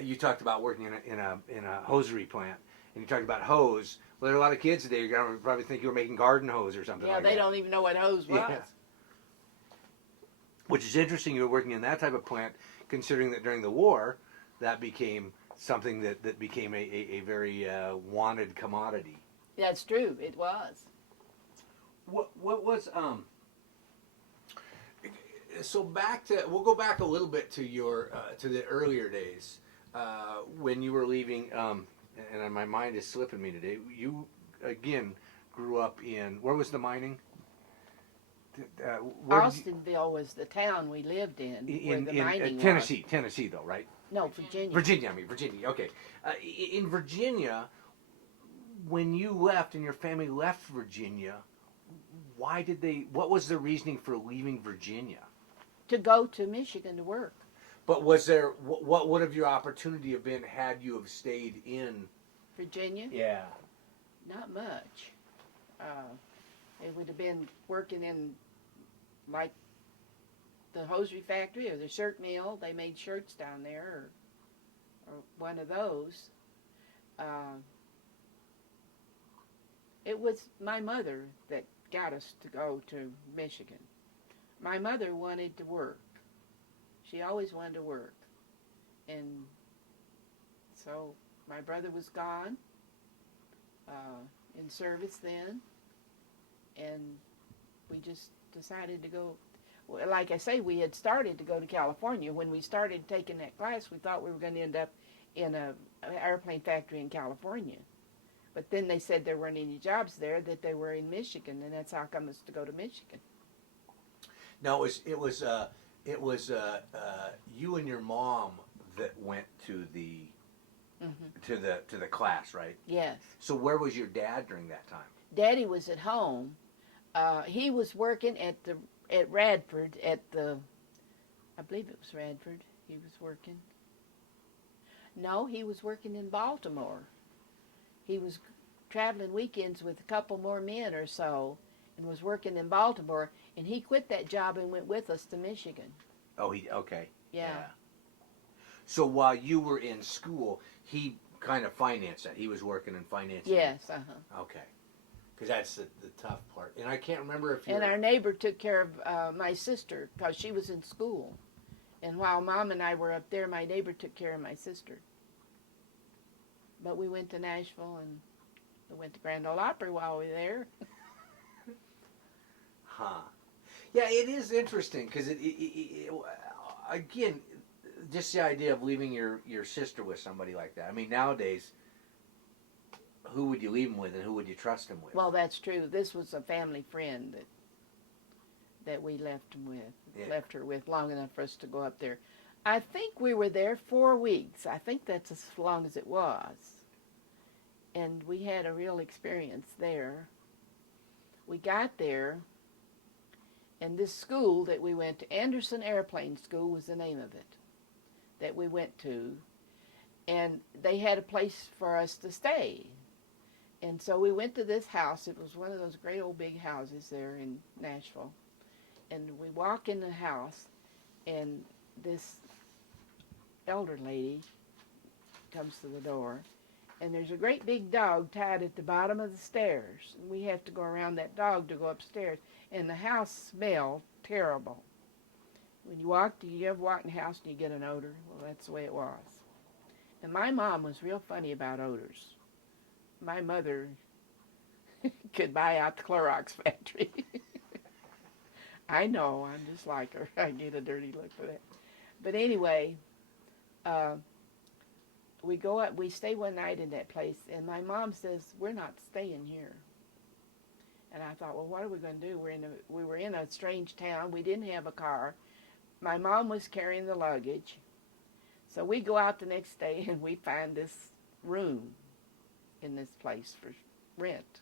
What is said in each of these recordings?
You talked about working in a hosiery plant, and you talked about hose. Well, there are a lot of kids today who probably think you were making garden hose or something Yeah, like they that. don't even know what hose was. Yeah. Which is interesting. You were working in that type of plant, considering that during the war, that became something that became a very wanted commodity. That's true. It was. What was so back to we'll go back a little bit to your to the earlier days when you were leaving and my mind is slipping me today. You again grew up in where was the mining? Austinville was the town we lived in where the mining Tennessee, was. Tennessee though, right? No, Virginia. Virginia. Okay, in Virginia, when you left and your family left Virginia, why did they? What was the reasoning for leaving Virginia? To go to Michigan to work. But was there? What would have your opportunity have been had you have stayed in Virginia? Yeah. Not much. It would have been working in, like, the hosiery factory or the shirt mill. They made shirts down there, or one of those. It was my mother that got us to go to Michigan. My mother wanted to work. She always wanted to work. And so my brother was gone in service then. And we just decided to go. Like I say, we had started to go to California. When we started taking that class, we thought we were going to end up in an airplane factory in California. But then they said there weren't any jobs there, that they were in Michigan, and that's how come us to go to Michigan. No, it was you and your mom that went to the to the class, right? Yes. So where was your dad during that time? Daddy was at home. He was working at Radford I believe it was Radford. He was working. No, he was working in Baltimore. He was traveling weekends with a couple more men or so, and was working in Baltimore. And he quit that job and went with us to Michigan. Oh, okay. Yeah. So while you were in school, he kind of financed that. He was working in financing. Yes. Okay. Because that's the tough part. And I can't remember if you. And our neighbor took care of my sister because she was in school. And while Mom and I were up there, my neighbor took care of my sister. But we went to Nashville and we went to Grand Ole Opry while we were there. Huh. Yeah, it is interesting because again, just the idea of leaving your sister with somebody like that. I mean, nowadays, who would you leave them with and who would you trust them with? Well, that's true. This was a family friend that we left him with, left her with long enough for us to go up there. I think we were there 4 weeks. I think that's as long as it was. And we had a real experience there. We got there, and this school that we went to, Anderson Airplane School was the name of it, that we went to. And they had a place for us to stay. And so we went to this house. It was one of those great old big houses there in Nashville. And we walk in the house, and this elder lady comes to the door, and there's a great big dog tied at the bottom of the stairs. And we have to go around that dog to go upstairs. And the house smelled terrible. When you ever walk in the house and you get an odor? Well, that's the way it was. And my mom was real funny about odors. My mother could buy out the Clorox factory. I know, I'm just like her. I get a dirty look for that. But anyway, we go up, we stay one night in that place, and my mom says, we're not staying here. And I thought, well, what are we going to do? We were in a strange town. We didn't have a car. My mom was carrying the luggage. So we go out the next day, and we find this room in this place for rent.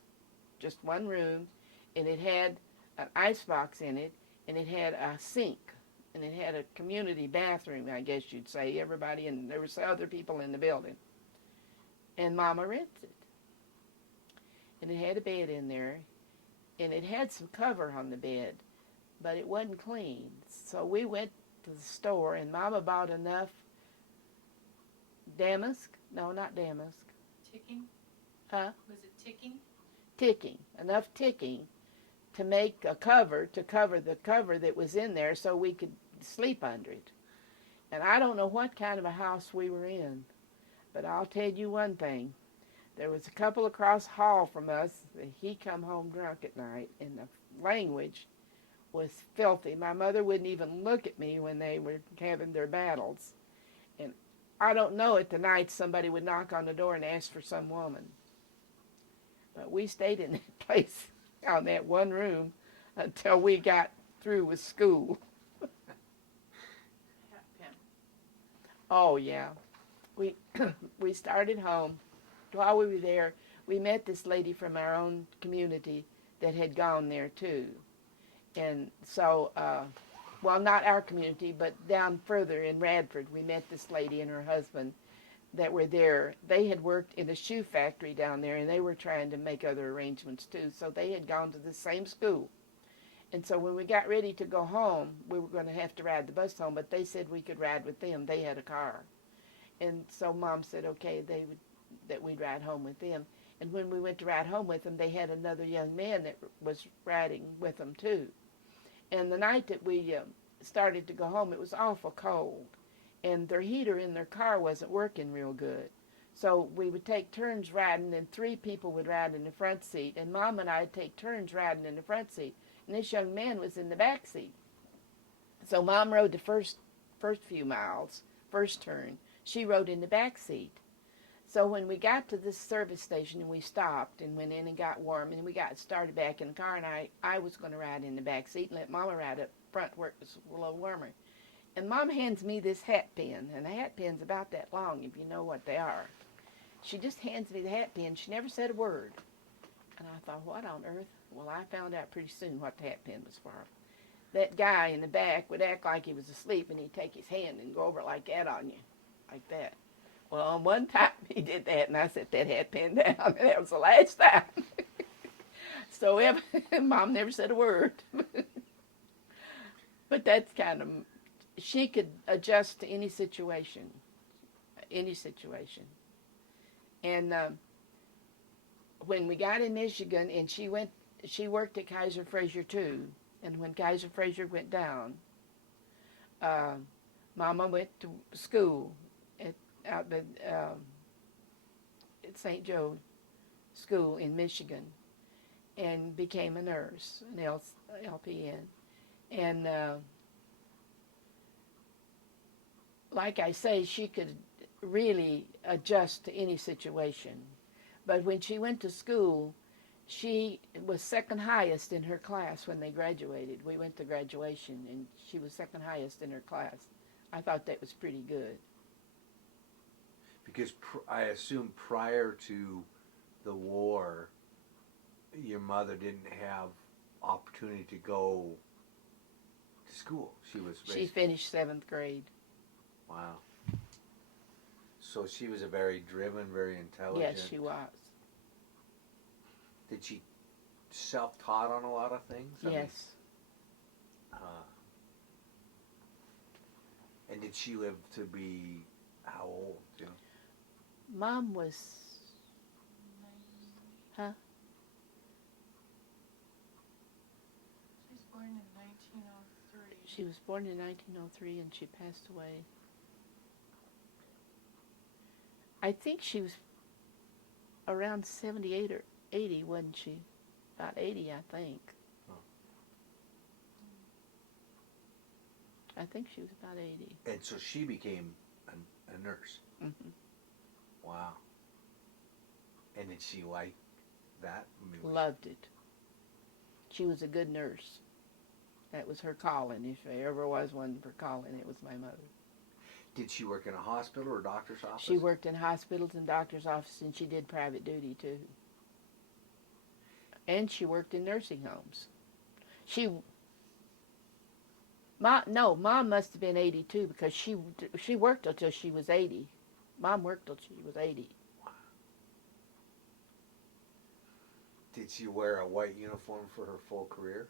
Just one room, and it had an icebox in it, and it had a sink, and it had a community bathroom, I guess you'd say. Everybody, and there was other people in the building. And Mama rented. And it had a bed in there, and it had some cover on the bed, but it wasn't clean. So we went to the store, and Mama bought enough Damask? No, not Damask. Ticking? Huh? Was it ticking? Ticking. Enough ticking to make a cover to cover the cover that was in there so we could sleep under it. And I don't know what kind of a house we were in, but I'll tell you one thing. There was a couple across the hall from us. He come home drunk at night, and the language was filthy. My mother wouldn't even look at me when they were having their battles. And I don't know, at the night somebody would knock on the door and ask for some woman. But we stayed in that place, on that one room, until we got through with school. Hat pin. Oh, yeah. We started home. While we were there, we met this lady from our own community that had gone there, too. And so, well, not our community, but down further in Radford, we met this lady and her husband that were there. They had worked in a shoe factory down there, and they were trying to make other arrangements, too. So they had gone to the same school. And so when we got ready to go home, we were going to have to ride the bus home, but they said we could ride with them. They had a car. And so Mom said, okay, that we'd ride home with them. And when we went to ride home with them, they had another young man that was riding with them, too. And the night that we started to go home, it was awful cold. And their heater in their car wasn't working real good. So we would take turns riding, and 3 people would ride in the front seat. And Mom and I would take turns riding in the front seat. And this young man was in the back seat. So Mom rode the first few miles, first turn. She rode in the back seat. So when we got to this service station and we stopped and went in and got warm and we got started back in the car, and I was going to ride in the back seat and let Mama ride up front where it was a little warmer. And Mom hands me this hat pin, and the hat pin's about that long if you know what they are. She just hands me the hat pin. She never said a word. And I thought, what on earth? Well, I found out pretty soon what the hat pin was for. That guy in the back would act like he was asleep, and he'd take his hand and go over like that on you, like that. Well, on one time he did that, and I set that hat pin down, and that was the last time. So Mom never said a word. But that's kind of, she could adjust to any situation. And when we got in Michigan, and she worked at Kaiser Frazer too, and when Kaiser Frazer went down, Mama went to school at St. Joe School in Michigan and became a nurse, an LPN. And like I say, she could really adjust to any situation. But when she went to school, she was second highest in her class when they graduated. We went to graduation, and she was second highest in her class. I thought that was pretty good. Because I assume prior to the war, your mother didn't have opportunity to go to school. She finished 7th grade. Wow. So she was a very driven, very intelligent. Yes, she was. Did she self-taught on a lot of things? Yes. And did she live to be how old? You know? Mom was, huh? She was born in 1903. She was born in 1903, and she passed away. I think she was around 78 or 80, wasn't she? About 80, I think. Oh. I think she was about 80. And so she became a nurse. Mm-hmm. Wow. And did she like that? Loved it. She was a good nurse. That was her calling. If there ever was one for calling, it was my mother. Did she work in a hospital or a doctor's office? She worked in hospitals and doctor's offices, and she did private duty too. And she worked in nursing homes. Mom must have been 82 because she worked until she was 80. Mom worked till she was 80. Wow. Did she wear a white uniform for her full career?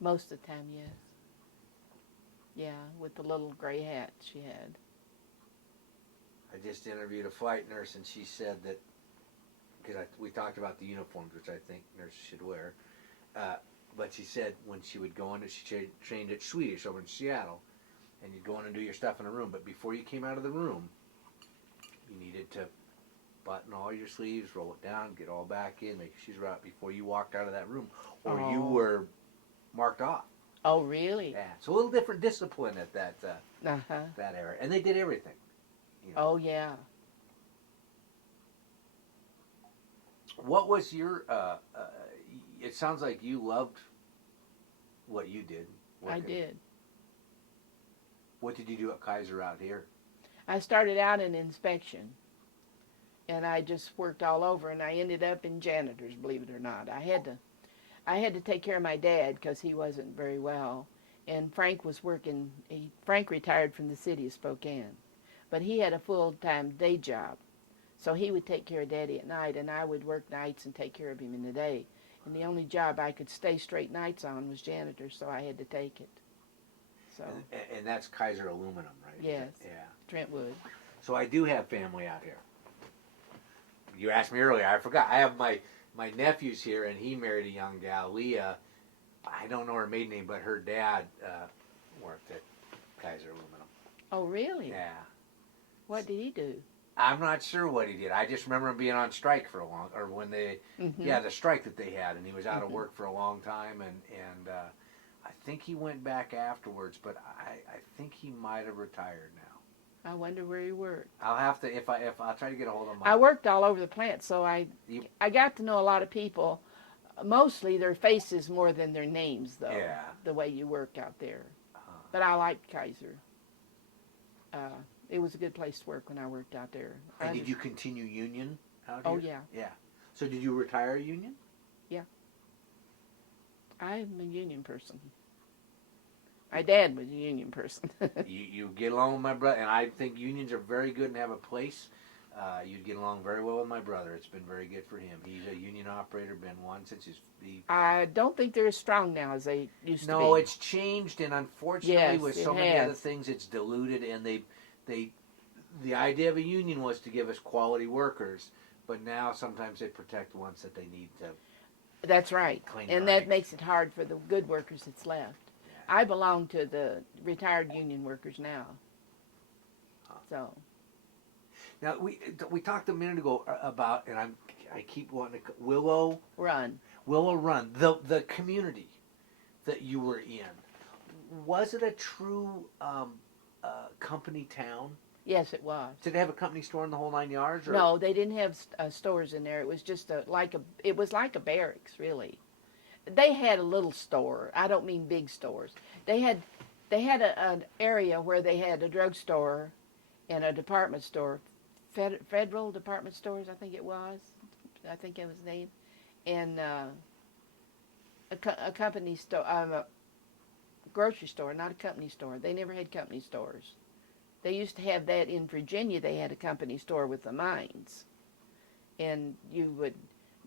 Most of the time, yes. Yeah, with the little gray hat she had. just interviewed a flight nurse, and she said that, because we talked about the uniforms, which I think nurses should wear, but she said when she would go in, she trained at Swedish over in Seattle, and you'd go in and do your stuff in a room, but before you came out of the room, you needed to button all your sleeves, roll it down, get all back in, make your shoes right before you walked out of that room, or you were marked off. Oh, really? Yeah, it's a little different discipline at that Uh-huh. that era, and they did everything. You know. Oh, yeah. What was your? It sounds like you loved what you did. I did. What did you do at Kaiser out here? I started out in inspection, and I just worked all over, and I ended up in janitors, believe it or not. I had to take care of my dad because he wasn't very well, and Frank was working. Frank retired from the city of Spokane, but he had a full-time day job, so he would take care of Daddy at night, and I would work nights and take care of him in the day. And the only job I could stay straight nights on was janitor, so I had to take it. So. And that's Kaiser Aluminum, right? Yes. Yeah. Trentwood. So I do have family out here. You asked me earlier. I forgot. I have my nephew's here, and he married a young gal, Leah. I don't know her maiden name, but her dad worked at Kaiser Aluminum. Oh, really? Yeah. What did he do? I'm not sure what he did. I just remember him being on strike for a long, or when they, the strike that they had, and he was out of work for a long time, and I think he went back afterwards, but I think he might have retired now. I wonder where he worked. I'll have to if I'll try to get a hold of him. I worked all over the plant, so I got to know a lot of people. Mostly their faces more than their names, though. Yeah. The way you work out there. But I liked Kaiser. It was a good place to work when I worked out there. And did you continue union out here? Oh, yeah. Yeah. So did you retire union? Yeah. I'm a union person. My dad was a union person. you get along with my brother, and I think unions are very good and have a place. You'd get along very well with my brother. It's been very good for him. He's a union operator, been one since I don't think they're as strong now as they used to be. No, it's changed, and unfortunately, Yes, with it so many has. other things, it's diluted. And the idea of a union was to give us quality workers, but now sometimes they protect the ones that they need to. That's right, clean and the that ranks. makes it hard for the good workers that's left. Yeah. I belong to the retired union workers now. So. Now we talked a minute ago about, and I keep wanting to Willow Run. Run, the community that you were in. Was it a true company town? Yes, it was. Did it have a company store in the whole 9 yards? Or? No, they didn't have stores in there. It was just it was like a barracks, really. They had a little store. I don't mean big stores. They had an area where they had a drugstore and a department store, Federal Department Stores, I think it was. I think it was the name, and a company store, a grocery store, not a company store. They never had company stores. They used to have that in Virginia. They had a company store with the mines, and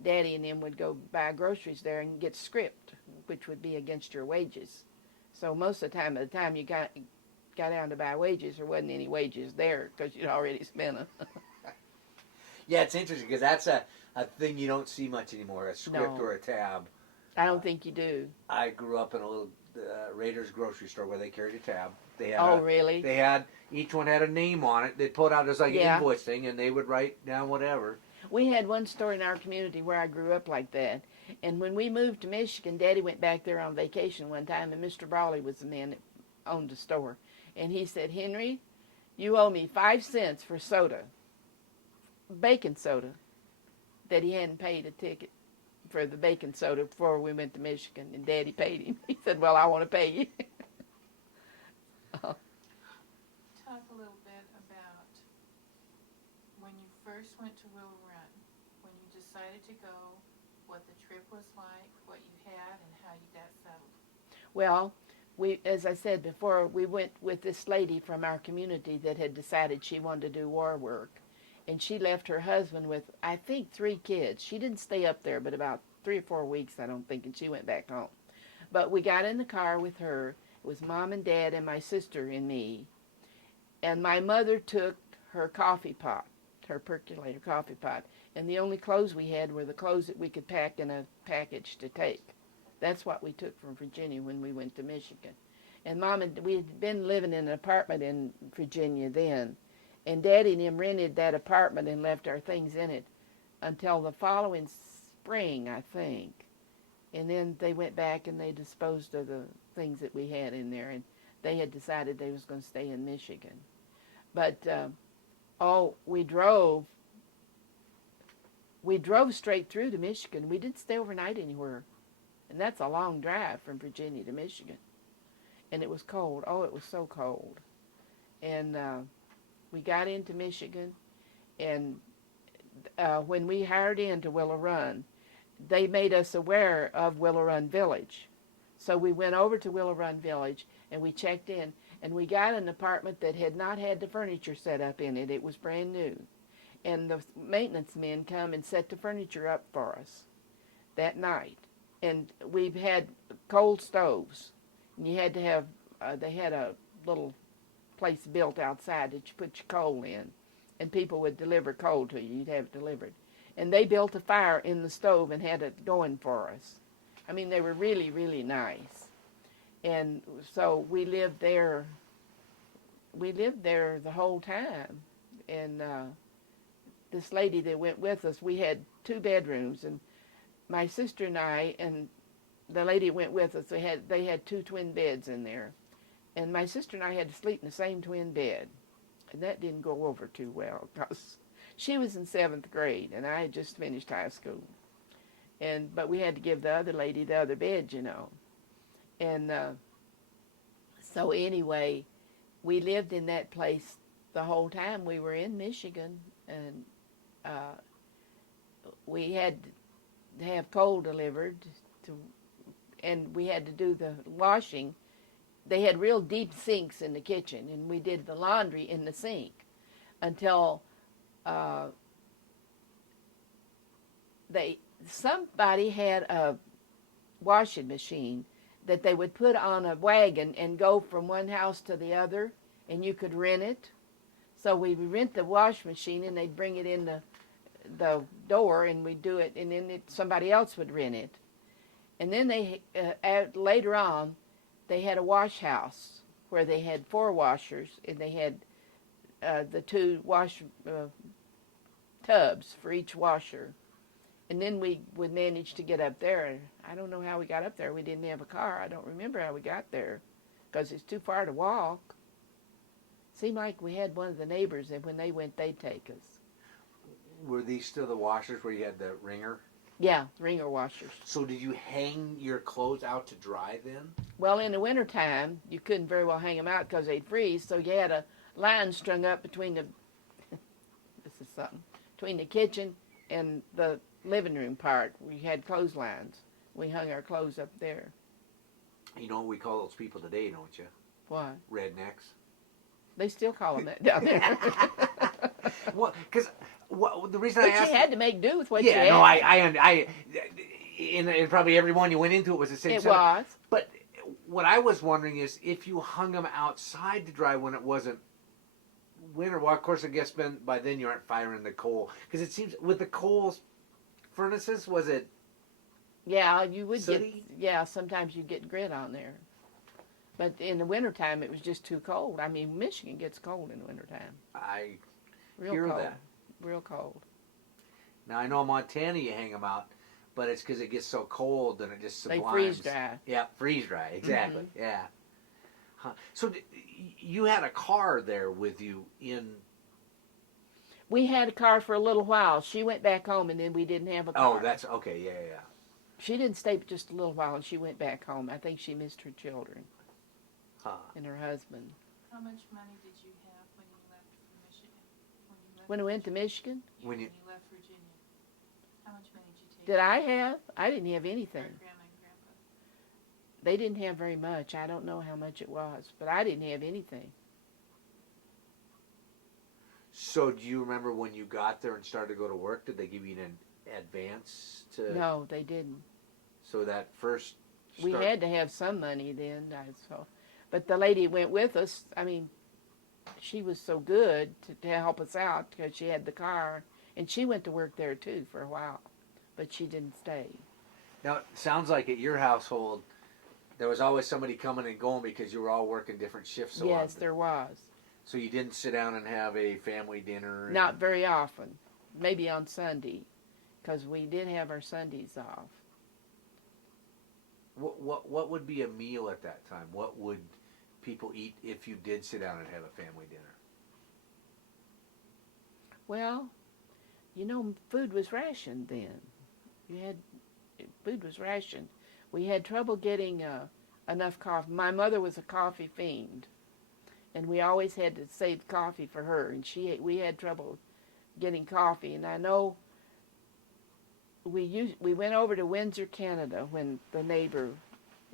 Daddy and them would go buy groceries there and get script, which would be against your wages. So most of the time, by the time you got down to buy wages, there wasn't any wages there because you'd already spent them. Yeah, it's interesting because that's a thing you don't see much anymore, a script or a tab. I don't think you do. I grew up in a little Raiders grocery store where they carried a tab. They had Really? They had, each one had a name on it. They put out as like an invoice thing, and they would write down whatever. We had one store in our community where I grew up like that. And when we moved to Michigan, Daddy went back there on vacation one time, and Mr. Brawley was the man that owned the store. And he said, "Henry, you owe me 5 cents for soda, baking soda, that he hadn't paid a ticket for the baking soda before we went to Michigan." And Daddy paid him. He said, "Well, I want to pay you." Talk a little bit about when you first went to Willow Run, when you decided to go, what the trip was like, what you had, and how you got settled. Well, as I said before, we went with this lady from our community that had decided she wanted to do war work. And she left her husband with, I think, 3 kids. She didn't stay up there but about 3 or 4 weeks, I don't think, and she went back home. But we got in the car with her. It was Mom and Dad and my sister and me. And my mother took her coffee pot, her percolator coffee pot. And the only clothes we had were the clothes that we could pack in a package to take. That's what we took from Virginia when we went to Michigan. And Mom and we had been living in an apartment in Virginia then. And Daddy and him rented that apartment and left our things in it until the following spring, I think. And then they went back and they disposed of the things that we had in there. And they had decided they was going to stay in Michigan. But we drove straight through to Michigan. We didn't stay overnight anywhere. And that's a long drive from Virginia to Michigan. And it was cold. Oh, it was so cold. And we got into Michigan, and when we hired into Willow Run, they made us aware of Willow Run Village. So we went over to Willow Run Village, and we checked in, and we got an apartment that had not had the furniture set up in it. It was brand new. And the maintenance men come and set the furniture up for us that night. And we've had coal stoves. And you had to have, they had a little place built outside that you put your coal in. And people would deliver coal to you. You'd have it delivered. And they built a fire in the stove and had it going for us. I mean, they were really, really nice. And so we lived there. We lived there the whole time. And this lady that went with us, we had 2 bedrooms. And my sister and I, and the lady went with us, they had 2 twin beds in there. And my sister and I had to sleep in the same twin bed. And that didn't go over too well because she was in 7th grade and I had just finished high school. But we had to give the other lady the other bed, you know. And so anyway, we lived in that place the whole time we were in Michigan. And we had to have coal delivered and we had to do the washing. They had real deep sinks in the kitchen, and we did the laundry in the sink until somebody had a washing machine that they would put on a wagon and go from one house to the other, and you could rent it. So we would rent the washing machine, and they'd bring it in the door, and we'd do it, and then somebody else would rent it. And then they later on, they had a wash house where they had 4 washers, and they had the 2 wash tubs for each washer. And then we would manage to get up there. I don't know how we got up there. We didn't have a car. I don't remember how we got there because it's too far to walk. Seemed like we had one of the neighbors, and when they went, they'd take us. Were these still the washers where you had the wringer? Yeah, wringer washers. So did you hang your clothes out to dry then? Well, in the wintertime, you couldn't very well hang them out because they'd freeze, so you had a line strung up between between the kitchen and the living room part. We had clotheslines. We hung our clothes up there. You know what we call those people today, don't you? Why? Rednecks. They still call them that down there. Well, because the reason But I asked, you had to make do with what you had. Yeah, no, I in probably every one you went into it was the same. It setup. was. But what I was wondering is if you hung them outside to dry when it wasn't winter. Well, of course, I guess by then you aren't firing the coal because it seems with the coal furnaces, was it? Yeah, you would sooty? Sometimes you get grit on there. But in the wintertime, it was just too cold. I mean, Michigan gets cold in the wintertime. I Real hear cold. that. Real cold. Now, I know in Montana you hang them out, but it's because it gets so cold and it just sublimes. They freeze dry. Yeah, freeze dry, exactly, Mm-hmm. yeah. Huh. So you had a car there with you in... We had a car for a little while. She went back home, and then we didn't have a car. Oh, that's, okay, yeah. She didn't stay but just a little while, and she went back home. I think she missed her children and her husband. How much money did you have when you left Michigan? When I went to Michigan? When you left Virginia. How much money did you take? Did I have? I didn't have anything. Your grandma and grandpa. They didn't have very much. I don't know how much it was, but I didn't have anything. So do you remember when you got there and started to go to work, did they give you an advance to... No, they didn't. So that first... We had to have some money then, but the lady went with us. I mean, she was so good to help us out because she had the car, and she went to work there too for a while, but she didn't stay. Now, it sounds like at your household, there was always somebody coming and going because you were all working different shifts. Yes, there was. So you didn't sit down and have a family dinner? Not very often. Maybe on Sunday, because we did have our Sundays off. What would be a meal at that time? What would people eat if you did sit down and have a family dinner? Well, you know, food was rationed then. Food was rationed. We had trouble getting enough coffee. My mother was a coffee fiend, and we always had to save coffee for her. And we had trouble getting coffee. And I know we went over to Windsor, Canada, when the neighbor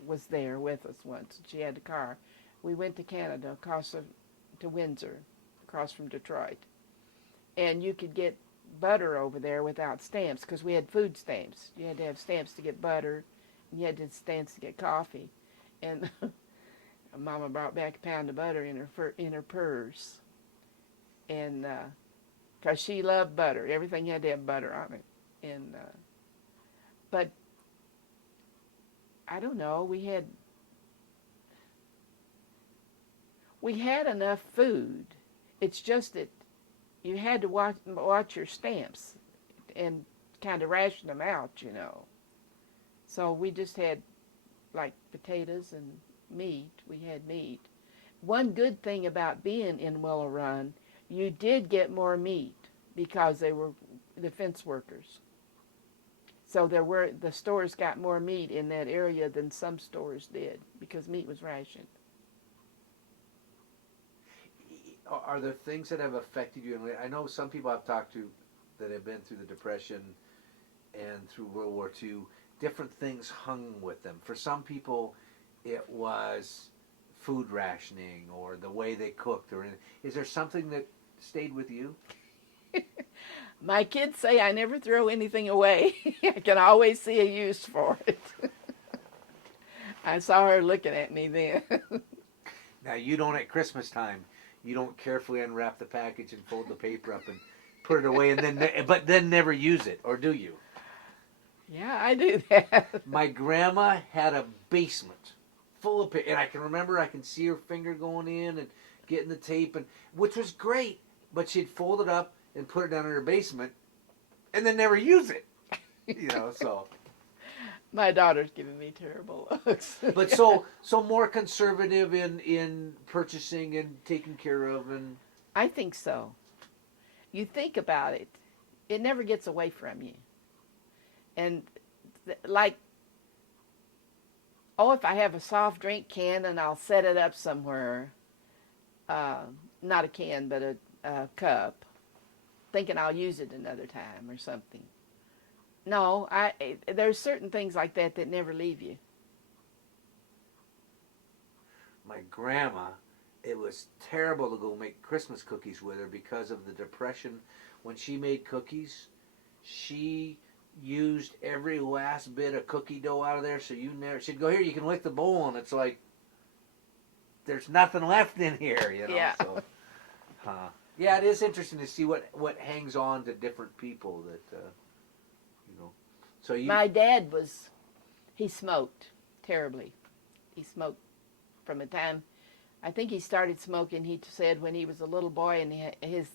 was there with us once. She had a car. We went to Canada, to Windsor, across from Detroit, and you could get butter over there without stamps because we had food stamps. You had to have stamps to get butter, and you had to have stamps to get coffee. And Mama brought back a pound of butter in her purse, and because she loved butter, everything had to have butter on it. And but I don't know. We had enough food. It's just that you had to watch your stamps and kind of ration them out, you know. So we just had like potatoes and meat. We had meat. One good thing about being in Willow Run, you did get more meat because they were the fence workers. So the stores got more meat in that area than some stores did because meat was rationed. Are there things that have affected you? I know some people I've talked to that have been through the Depression and through World War II, different things hung with them. For some people, it was food rationing or the way they cooked. Is there something that stayed with you? My kids say I never throw anything away. I can always see a use for it. I saw her looking at me then. Now, you don't at Christmas time, you don't carefully unwrap the package and fold the paper up and put it away but then never use it, or do you? Yeah, I do that. My grandma had a basement full of and I can see her finger going in and getting the tape, which was great, but she'd fold it up and put it down in her basement and then never use it. You know, so. My daughter's giving me terrible looks. But so more conservative in purchasing and taking care of and. I think so. You think about it, it never gets away from you. And if I have a soft drink can and I'll set it up somewhere, not a can but a cup, thinking I'll use it another time or something. No, there's certain things like that never leave you. My grandma, it was terrible to go make Christmas cookies with her because of the Depression. When she made cookies, she used every last bit of cookie dough out of there, so she'd go, here, you can lick the bowl, and it's like, there's nothing left in here, you know. Yeah. So, yeah, it is interesting to see what hangs on to different people that, you know. So My dad he smoked terribly. He smoked from the time, I think he started smoking, he said, when he was a little boy, and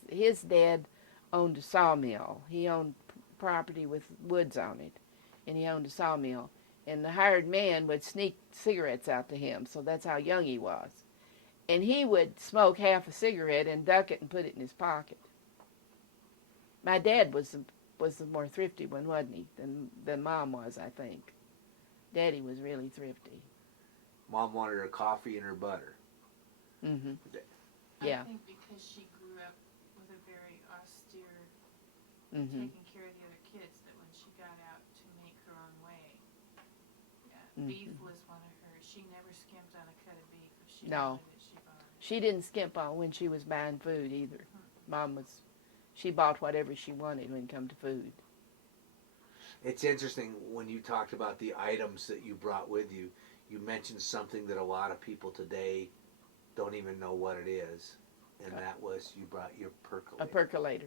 his dad owned a sawmill. He owned property with woods on it, and he owned a sawmill. And the hired man would sneak cigarettes out to him, so that's how young he was. And he would smoke half a cigarette and duck it and put it in his pocket. My dad was the more thrifty one, wasn't he, than Mom was, I think. Daddy was really thrifty. Mom wanted her coffee and her butter. Mm-hmm. I Yeah. think because she grew up with a very austere, Mm-hmm. taking care of the other kids, that when she got out to make her own way, beef was one of hers. She never skimped on a cut of beef if she No. wanted it, she bought it. She didn't skimp on when she was buying food either. She bought whatever she wanted when it come to food. It's interesting when you talked about the items that you brought with you. You mentioned something that a lot of people today don't even know what it is. And that was, you brought your percolator. A percolator.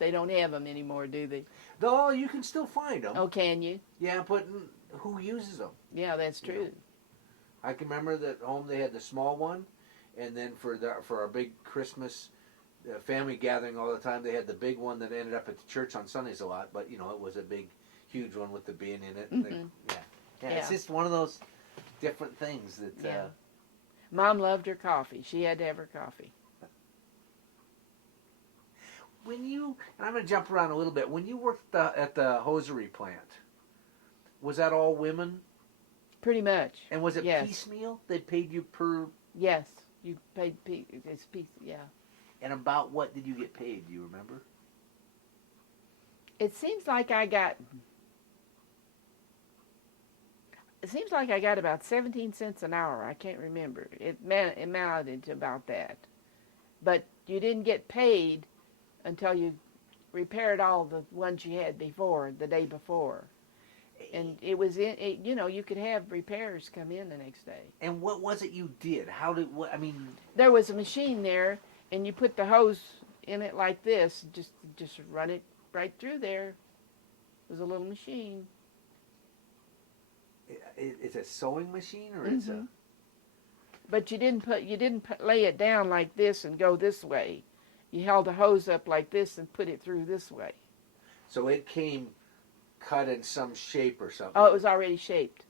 They don't have them anymore, do they? Though you can still find them. Oh, can you? Yeah, but who uses them? Yeah, that's true. You know, I can remember that at home they had the small one, and then for our big Christmas family gathering all the time, they had the big one that ended up at the church on Sundays a lot. But you know, it was a big, huge one with the bin in it. And yeah, it's just one of those different things that. Yeah. Mom loved her coffee. She had to have her coffee. When you, and I'm going to jump around a little bit. When you worked at the hosiery plant, was that all women? Pretty much. And was it yes. piecemeal? They paid you per. Yes, you paid it's piece. Yeah. And about what did you get paid? Do you remember? It seems like I got about 17 cents an hour. I can't remember. It amounted to about that. But you didn't get paid until you repaired all the ones you had before, the day before. And it was you could have repairs come in the next day. And what was it you did? There was a machine there, and you put the hose in it like this, just run it right through there. It was a little machine. It's a sewing machine, or it's a. But you didn't lay it down like this and go this way. You held the hose up like this and put it through this way. So it came cut in some shape or something. Oh, it was already shaped.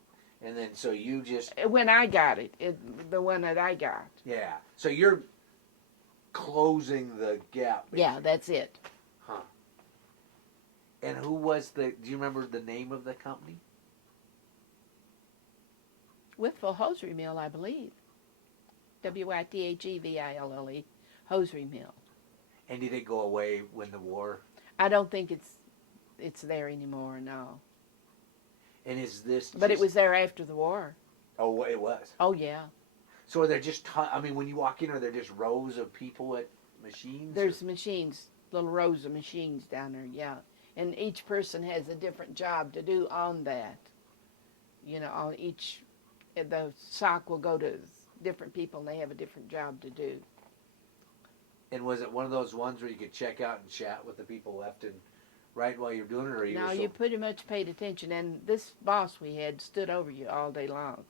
And then so you just. When I got it, the one that I got. Yeah. So you're closing the gap. Basically. Yeah, that's it. Huh. And who was do you remember the name of the company? Whitfill Hosiery Mill, I believe. WITHEVILLE, Hosiery Mill. And did it go away when the war? I don't think it's there anymore, no. And is this? But it was there after the war. Oh, it was. Oh yeah. So are there just? When you walk in, are there just rows of people at machines? There's machines, little rows of machines down there. Yeah, and each person has a different job to do on that. You know, on each, the sock will go to different people, and they have a different job to do. And was it one of those ones where you could check out and chat with the people left and right while you're doing it, or you pretty much paid attention, and this boss we had stood over you all day long.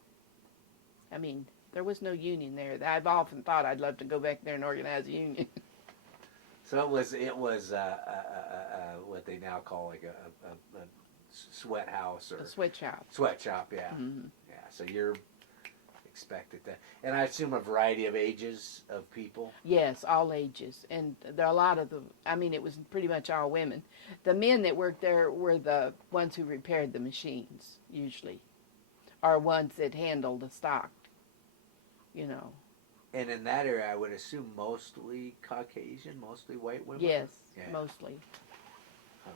I mean, there was no union there. I've often thought I'd love to go back there and organize a union. So it was what they now call like a sweat house or a sweatshop. Sweatshop, yeah, yeah. So you're expected that, and I assume a variety of ages of people. Yes, all ages, and there are a lot of them. I mean, it was pretty much all women. The men that worked there were the ones who repaired the machines, usually, or ones that handled the stock. You know. And in that area, I would assume mostly Caucasian, mostly white women. Yes, yeah. Mostly. Huh.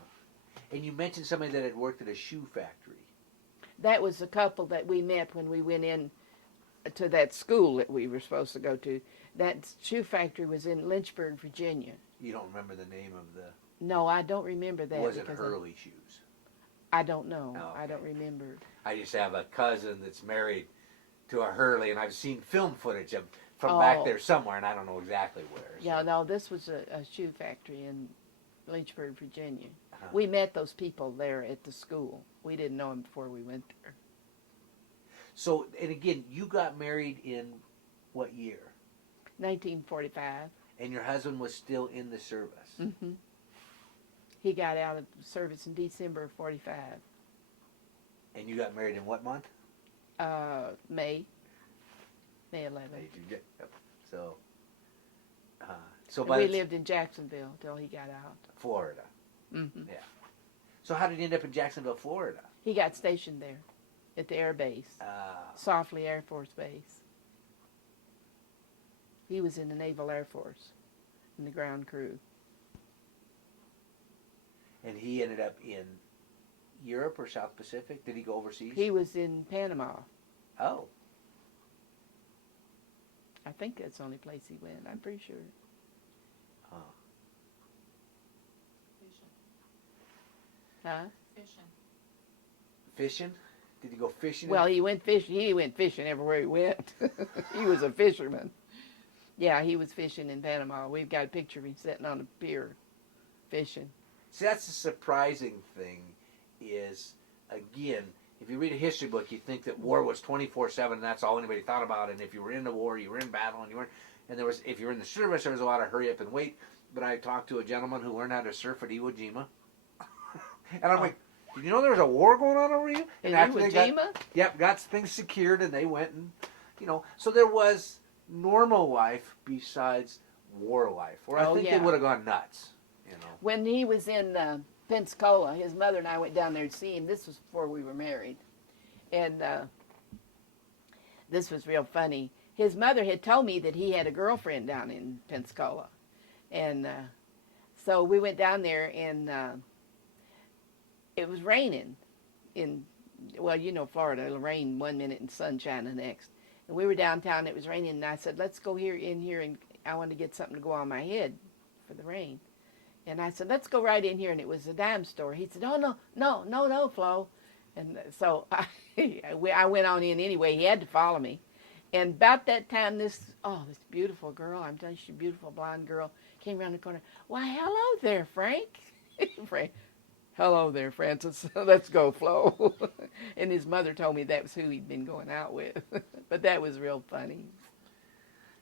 And you mentioned somebody that had worked at a shoe factory. That was the couple that we met when we went in to that school that we were supposed to go to. That shoe factory was in Lynchburg, Virginia. You don't remember the name of the... No, I don't remember that. It wasn't Hurley shoes. I don't know. Oh, okay. I don't remember. I just have a cousin that's married to a Hurley, and I've seen film footage from back there somewhere, and I don't know exactly where. So. Yeah, no, this was a shoe factory in Lynchburg, Virginia. Uh-huh. We met those people there at the school. We didn't know them before we went there. So, and again, you got married in what year? 1945. And your husband was still in the service? Mm-hmm. He got out of service in December of 45. And you got married in what month? May 11th. Yep. So we lived in Jacksonville till he got out. Florida. Mm-hmm. Yeah. So how did he end up in Jacksonville, Florida? He got stationed there at the air base, Softly Air Force Base. He was in the Naval Air Force, in the ground crew. And he ended up in Europe or South Pacific? Did he go overseas? He was in Panama. Oh. I think that's the only place he went. I'm pretty sure. Huh. Fishing. Huh? Fishing. Fishing? Did he go fishing? Well, he went fishing. He went fishing everywhere he went. He was a fisherman. Yeah, he was fishing in Panama. We've got a picture of him sitting on a pier fishing. See, that's the surprising thing is, again, if you read a history book, you think that war was 24/7 and that's all anybody thought about. And if you were in the war, you were in battle, and if you were in the service, there was a lot of hurry up and wait. But I talked to a gentleman who learned how to surf at Iwo Jima. And I'm like, did you know there was a war going on over here? In And Iwo Jima? got things secured, and they went and, so there was normal life besides war life. Or I think they would have gone nuts, When he was in Pensacola, his mother and I went down there to see him. This was before we were married. And this was real funny. His mother had told me that he had a girlfriend down in Pensacola. And so we went down there, and it was raining Florida, it'll rain one minute and sunshine the next. And we were downtown, it was raining, and I said, let's go in here, and I wanted to get something to go on my head for the rain. And I said, let's go right in here, and it was a dime store. He said, oh, no, Flo. And so I went on in anyway. He had to follow me. And about that time, this beautiful girl, I'm telling you, she's a beautiful blonde girl, came around the corner. Why, hello there, Frank. Frank. Hello there, Francis. Let's go, Flo. And his mother told me that was who he'd been going out with. But that was real funny.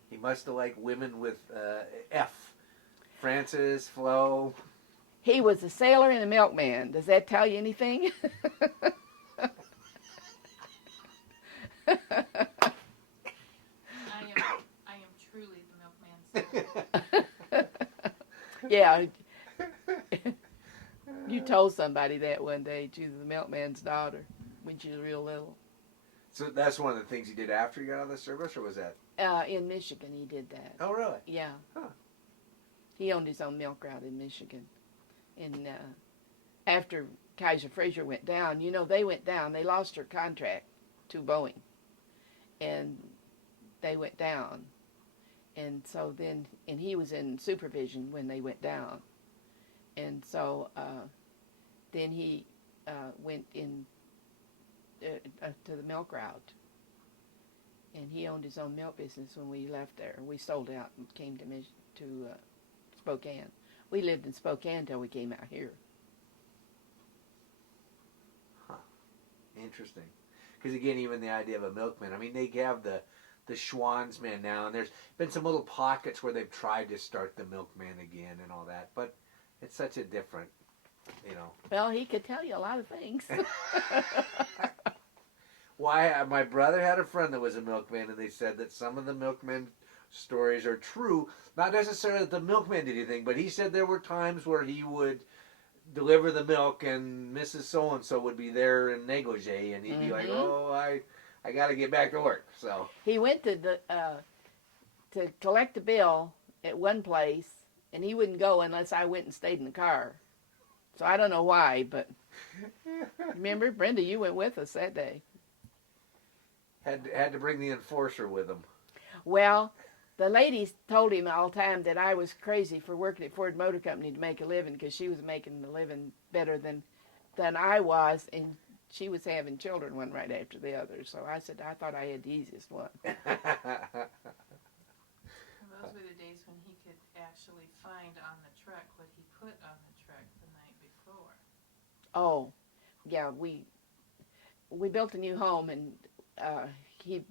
He must have liked women with F. Francis, Flo. He was a sailor and a milkman. Does that tell you anything? I am truly the milkman's daughter. Yeah. You told somebody that one day. She was the milkman's daughter when she was real little. So that's one of the things he did after he got out of the service, or was that? In Michigan, he did that. Oh, really? Yeah. Huh. He owned his own milk route in Michigan. And after Kaiser Fraser went down, they went down. They lost their contract to Boeing. And they went down. And so then, and he was in supervision when they went down. And so then he went in to the milk route. And he owned his own milk business when we left there. We sold out and came to Spokane. We lived in Spokane until we came out here. Huh. Interesting. Because again, even the idea of a milkman, I mean, they have the Schwansman now, and there's been some little pockets where they've tried to start the milkman again and all that, but it's such a different, Well, he could tell you a lot of things. Why, my brother had a friend that was a milkman, and they said that some of the milkman stories are true. Not necessarily that the milkman did anything, but he said there were times where he would deliver the milk, and Mrs. So-and-so would be there in negligee, and he'd be like, oh, I got to get back to work. So he went to collect the bill at one place, and he wouldn't go unless I went and stayed in the car. So I don't know why, but remember, Brenda, you went with us that day. had to bring the enforcer with him. Well, the ladies told him all the time that I was crazy for working at Ford Motor Company to make a living, because she was making a living better than I was, and she was having children one right after the other. So I said I thought I had the easiest one. Those were the days when he could actually find on the truck what he put on the truck the night before. Oh, yeah, we built a new home, and he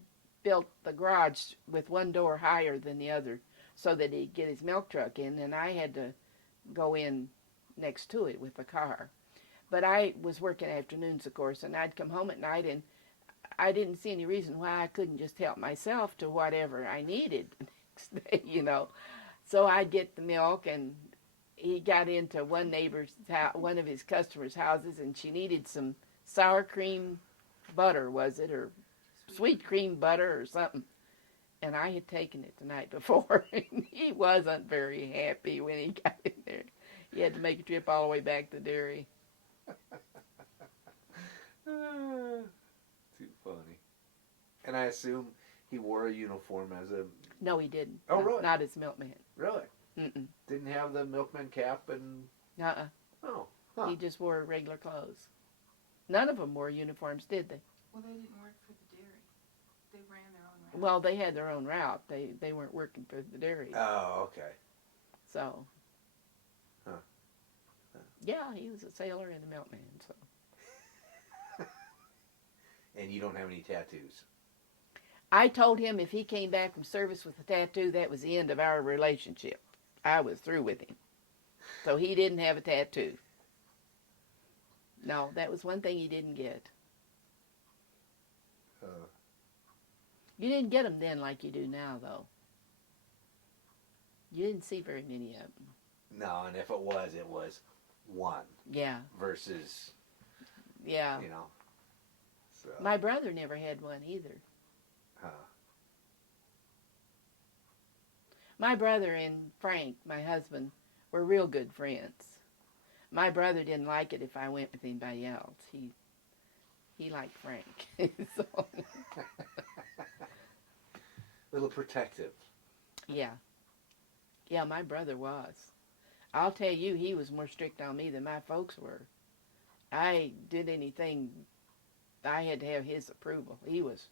built the garage with one door higher than the other so that he'd get his milk truck in, and I had to go in next to it with the car. But I was working afternoons, of course, and I'd come home at night, and I didn't see any reason why I couldn't just help myself to whatever I needed the next day, So I'd get the milk, and he got into one one of his customers' houses, and she needed some sour cream butter, was it, or sweet cream butter or something. And I had taken it the night before, and he wasn't very happy when he got in there. He had to make a trip all the way back to the dairy. Too funny. And I assume he wore a uniform as a... No, he didn't. Oh, really? Not as milkman. Really? Mm-mm. Didn't have the milkman cap and... Uh-uh. Oh. Huh. He just wore regular clothes. None of them wore uniforms, did they? Well, they didn't work for the dairy. They ran their own Well, they had their own route. They weren't working for the dairy. Oh, okay. So. Huh. Yeah, he was a sailor and a milkman. So. And you don't have any tattoos? I told him if he came back from service with a tattoo, that was the end of our relationship. I was through with him. So he didn't have a tattoo. No, that was one thing he didn't get. You didn't get them then like you do now, though. You didn't see very many of them. No, and if it was one. Yeah. Versus, yeah. You know. So. My brother never had one either. Huh. My brother and Frank, my husband, were real good friends. My brother didn't like it if I went with anybody else. He liked Frank. So. Little protective. Yeah. Yeah, my brother was. I'll tell you, he was more strict on me than my folks were. I did anything, I had to have his approval. He was.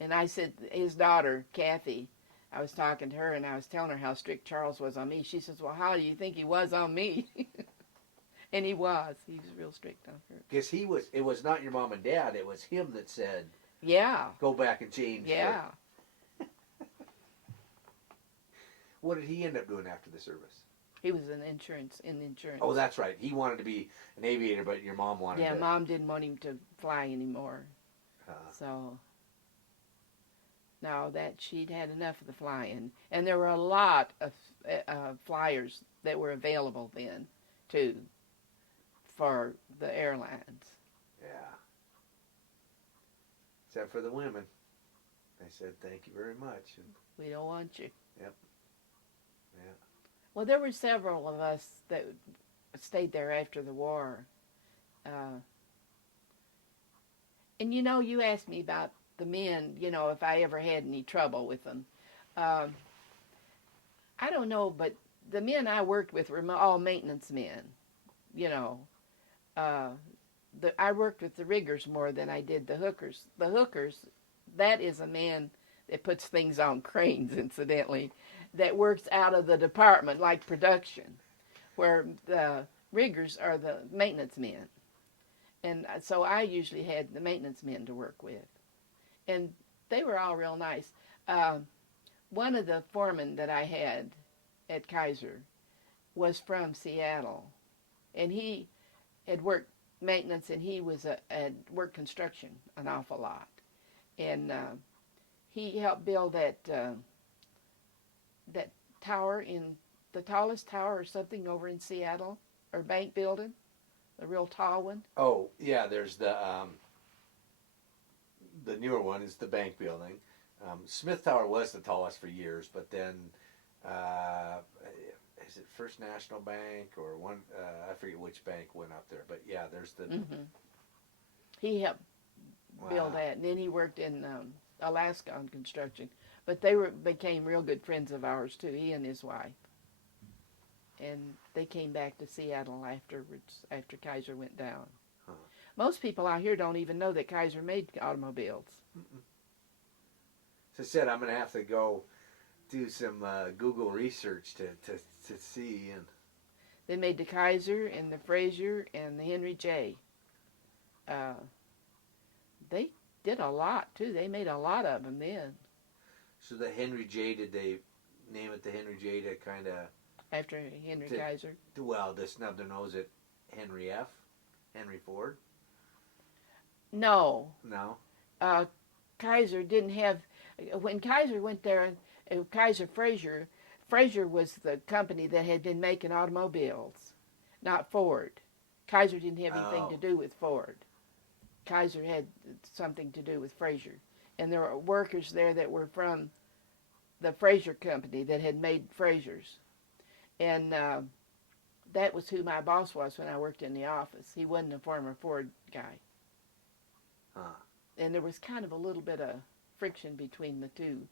And I said, his daughter, Kathy, I was talking to her and I was telling her how strict Charles was on me. She says, well, how do you think he was on me? And he was. He was real strict on her. Because it was not your mom and dad, it was him that said, yeah. Go back and change. Yeah. What did he end up doing after the service? He was in insurance. Oh, that's right. He wanted to be an aviator, but your mom wanted to. Yeah, Mom didn't want him to fly anymore. So, no, that she'd had enough of the flying. And there were a lot of flyers that were available then, too, for the airlines. Yeah. Except for the women. They said, thank you very much. And we don't want you. Yep. Yeah. Well, there were several of us that stayed there after the war. And, you asked me about the men, if I ever had any trouble with them. I don't know, but the men I worked with were all maintenance men, I worked with the riggers more than I did the hookers. The hookers, that is a man that puts things on cranes, incidentally, that works out of the department like production, where the riggers are the maintenance men. And so I usually had the maintenance men to work with. And they were all real nice. One of the foremen that I had at Kaiser was from Seattle. And he had worked maintenance, and he was had worked construction an awful lot. And he helped build that tower, the tallest tower or something over in Seattle, or bank building, the real tall one. Oh, yeah, there's the newer one is the bank building. Smith Tower was the tallest for years, but then is it First National Bank or one? I forget which bank went up there, but yeah, there's the. Mm-hmm. He helped build that, and then he worked in Alaska on construction. But they became real good friends of ours too. He and his wife, and they came back to Seattle afterwards after Kaiser went down. Huh. Most people out here don't even know that Kaiser made automobiles. Mm-mm. So I said I'm going to have to go do some Google research to see. And they made the Kaiser and the Fraser and the Henry J. They did a lot too. They made a lot of them then. So the Henry J, did they name it the Henry J to kind of after Henry Kaiser? Well, to snub their nose at Henry F. Henry Ford. No. No. Kaiser didn't have. When Kaiser went there, Kaiser Fraser was the company that had been making automobiles, not Ford. Kaiser didn't have anything to do with Ford. Kaiser had something to do with Fraser. And there were workers there that were from the Fraser company that had made Frasers. And that was who my boss was when I worked in the office. He wasn't a former Ford guy. Huh. And there was kind of a little bit of friction between the two.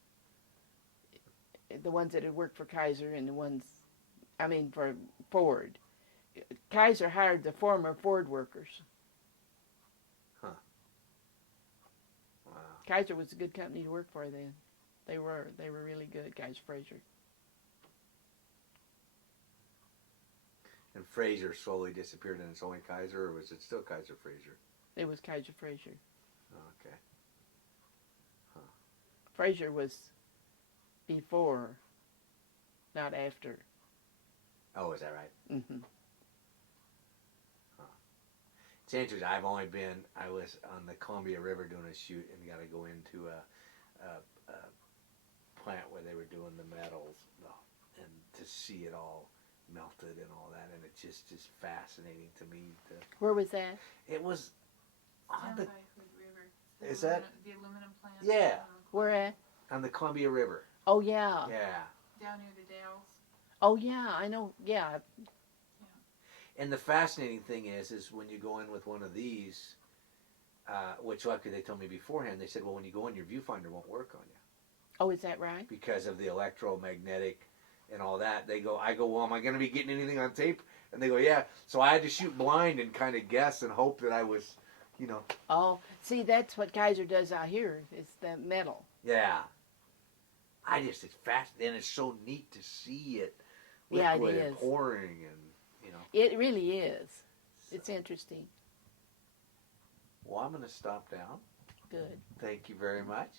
The ones that had worked for Kaiser and for Ford. Kaiser hired the former Ford workers. Huh. Wow. Kaiser was a good company to work for then. They were really good, Kaiser Fraser. And Fraser slowly disappeared and it's only Kaiser, or was it still Kaiser Fraser? It was Kaiser Fraser. Okay. Fraser was before, not after. Oh, is that right? Mm-hmm. It's interesting. I was on the Columbia River doing a shoot and got to go into a plant where they were doing the metals, and to see it all melted and all that, and it's just fascinating to me. Where was that? It was on Down the by Hood River. Is that- the aluminum plant? Yeah. Where at? on the Columbia River. Oh, yeah. Yeah. Down near the Dalles. Oh, yeah, I know. Yeah. And the fascinating thing is when you go in with one of these, which luckily they told me beforehand, they said, well, when you go in, your viewfinder won't work on you Oh, is that right? because of the electromagnetic and all that. I go, well, am I going to be getting anything on tape? And they go, yeah. So I had to shoot blind and kind of guess and hope that I was, Oh, see, that's what Kaiser does out here. It's the metal. yeah. It's fascinating, and it's so neat to see it Yeah, it liquid and is. pouring, and It really is. It's interesting. Well, I'm going to stop down. Good. Thank you very much.